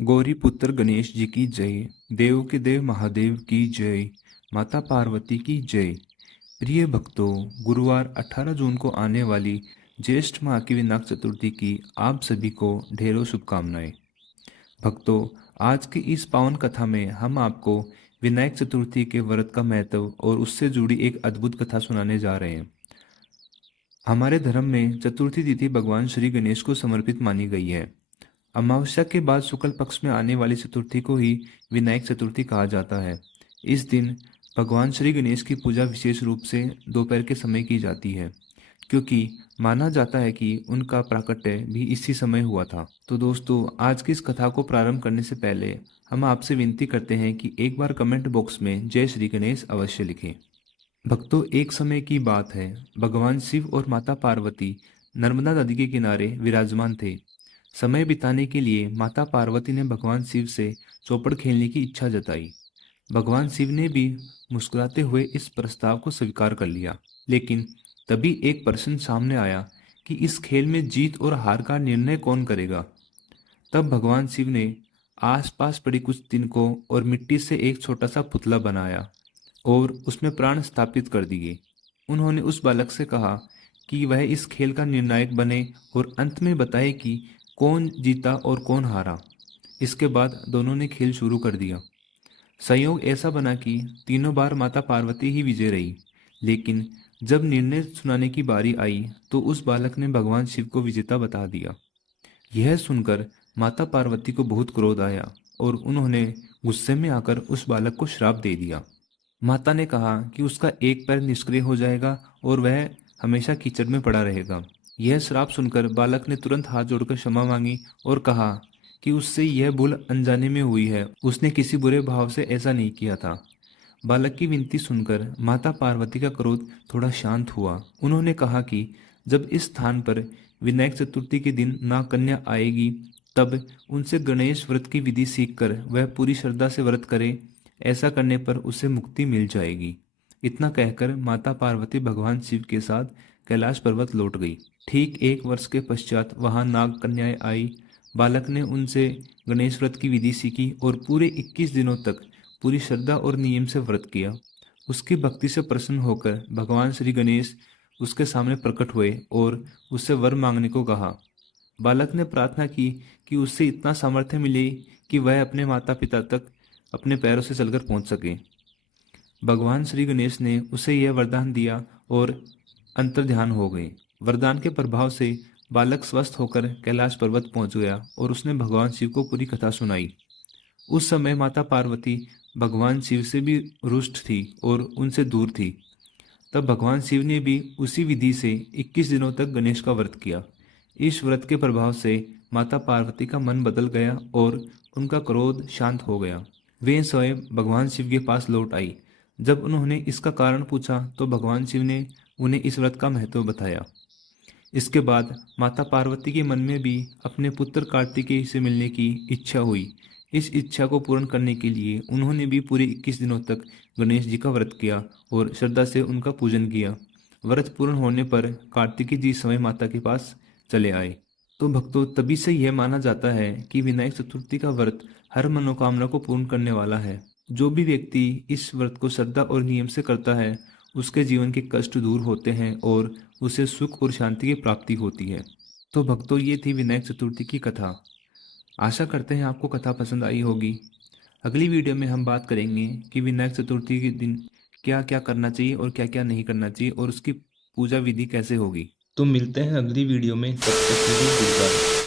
गौरी पुत्र गणेश जी की जय। देव के देव महादेव की जय। माता पार्वती की जय। प्रिय भक्तों, गुरुवार 18 जून को आने वाली ज्येष्ठ माह की विनायक चतुर्थी की आप सभी को ढेरों शुभकामनाएं। भक्तों, आज की इस पावन कथा में हम आपको विनायक चतुर्थी के व्रत का महत्व और उससे जुड़ी एक अद्भुत कथा सुनाने जा रहे हैं। हमारे धर्म में चतुर्थी तिथि भगवान श्री गणेश को समर्पित मानी गई है। अमावस्या के बाद शुक्ल पक्ष में आने वाली चतुर्थी को ही विनायक चतुर्थी कहा जाता है। इस दिन भगवान श्री गणेश की पूजा विशेष रूप से दोपहर के समय की जाती है, क्योंकि माना जाता है कि उनका प्राकट्य भी इसी समय हुआ था। तो दोस्तों, आज की इस कथा को प्रारंभ करने से पहले हम आपसे विनती करते हैं कि एक बार कमेंट बॉक्स में जय श्री गणेश अवश्य लिखें। भक्तों, एक समय की बात है, भगवान शिव और माता पार्वती नर्मदा नदी के किनारे विराजमान थे। समय बिताने के लिए माता पार्वती ने भगवान शिव से चौपड़ खेलने की इच्छा जताई। भगवान शिव ने भी मुस्कुराते हुए इस प्रस्ताव को स्वीकार कर लिया। लेकिन तभी एक प्रश्न सामने आया कि इस खेल में जीत और हार का निर्णय कौन करेगा। तब भगवान शिव ने आसपास पड़ी कुछ तिनकों और मिट्टी से एक छोटा सा पुतला बनाया और उसमें प्राण स्थापित कर दिए। उन्होंने उस बालक से कहा कि वह इस खेल का निर्णायक बने और अंत में बताए कि कौन जीता और कौन हारा। इसके बाद दोनों ने खेल शुरू कर दिया। संयोग ऐसा बना कि तीनों बार माता पार्वती ही विजय रही। लेकिन जब निर्णय सुनाने की बारी आई तो उस बालक ने भगवान शिव को विजेता बता दिया। यह सुनकर माता पार्वती को बहुत क्रोध आया और उन्होंने गुस्से में आकर उस बालक को श्राप दे दिया। माता ने कहा कि उसका एक पैर निष्क्रिय हो जाएगा और वह हमेशा कीचड़ में पड़ा रहेगा। यह श्राप सुनकर बालक ने तुरंत हाथ जोड़कर क्षमा मांगी और कहा कि उससे यह भूल अनजाने में हुई है, उसने किसी बुरे भाव से ऐसा नहीं किया था। बालक की विनती सुनकर माता पार्वती का क्रोध थोड़ा शांत हुआ। उन्होंने कहा कि जब इस स्थान पर विनायक चतुर्थी के दिन नाग कन्या आएगी, तब उनसे गणेश व्रत की विधि सीखकर वह पूरी श्रद्धा से व्रत करे। ऐसा करने पर उसे मुक्ति मिल जाएगी। इतना कहकर माता पार्वती भगवान शिव के साथ कैलाश पर्वत लौट गई। ठीक 1 वर्ष के पश्चात वहां नाग कन्याएं आई। बालक ने उनसे गणेश व्रत की विधि सीखी और पूरे 21 दिनों तक पूरी श्रद्धा और नियम से व्रत किया। उसकी भक्ति से प्रसन्न होकर भगवान श्री गणेश उसके सामने प्रकट हुए और उससे वर मांगने को कहा। बालक ने प्रार्थना की कि उससे इतना सामर्थ्य मिले कि वह अपने माता पिता तक अपने पैरों से चलकर पहुंच सके। भगवान श्री गणेश ने उसे यह वरदान दिया और अंतर्ध्यान हो गए। वरदान के प्रभाव से बालक स्वस्थ होकर कैलाश पर्वत पहुंच गया और उसने भगवान शिव को पूरी कथा सुनाई। उस समय माता पार्वती भगवान शिव से भी रुष्ट थी और उनसे दूर थी। तब भगवान शिव ने भी उसी विधि से 21 दिनों तक गणेश का व्रत किया। इस व्रत के प्रभाव से माता पार्वती का मन बदल गया और उनका क्रोध शांत हो गया। वे स्वयं भगवान शिव के पास लौट आई। जब उन्होंने इसका कारण पूछा तो भगवान शिव ने उन्हें इस व्रत का महत्व बताया। इसके बाद माता पार्वती के मन में भी अपने पुत्र कार्तिकेय से मिलने की इच्छा हुई। इस इच्छा को पूर्ण करने के लिए उन्होंने भी पूरे 21 दिनों तक गणेश जी का व्रत किया और श्रद्धा से उनका पूजन किया। व्रत पूर्ण होने पर कार्तिकेय जी स्वयं माता के पास चले आए। तो भक्तों, तभी से यह माना जाता है कि विनायक चतुर्थी का व्रत हर मनोकामना को पूर्ण करने वाला है। जो भी व्यक्ति इस व्रत को श्रद्धा और नियम से करता है, उसके जीवन के कष्ट दूर होते हैं और उसे सुख और शांति की प्राप्ति होती है। तो भक्तों, ये थी विनायक चतुर्थी की कथा। आशा करते हैं आपको कथा पसंद आई होगी। अगली वीडियो में हम बात करेंगे कि विनायक चतुर्थी के दिन क्या क्या करना चाहिए और क्या क्या नहीं करना चाहिए और उसकी पूजा विधि कैसे होगी। तो मिलते हैं अगली वीडियो में, तब तक के लिए गुड बाय।